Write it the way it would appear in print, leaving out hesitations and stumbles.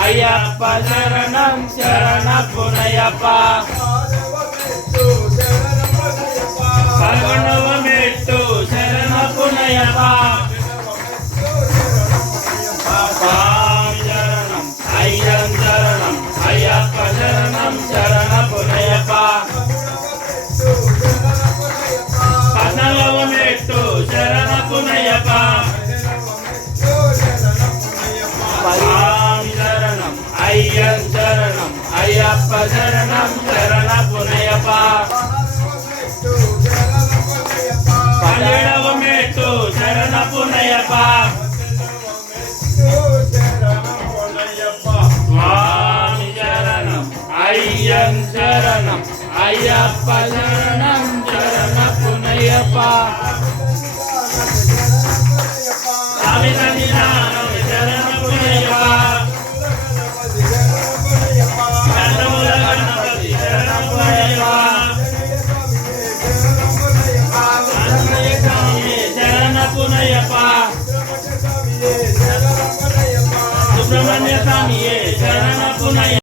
అయ్యప్ప శరణం శరణపునయ్యప్ప పగడవ మెట్టు శరణపునయ్యప్ప స్వామి శరణం అయ్యం శరణం అయ్యప్ప శరణం శరణపునయ్యప్ప పగడవ మెట్టు శరణపునయ్యప్ప స్వామి శరణం అయ్యం శరణం అయ్యప్ప శరణం శరణపునయ్యప్ప పగడవ మెట్టు శరణపునయ్యప్ప స్వామి శరణం అయ్యం శరణం అయ్యప్ప శరణం శరణపునయ్యప్ప స్వామి సన్నిధానం శరణపునయ్యప్ప గణముల గణపతి శరణపునయ్యప్ప శరణపునయ్యప్ప సుబ్రహ్మణ్య స్వామియే శరణపునయ్యప్ప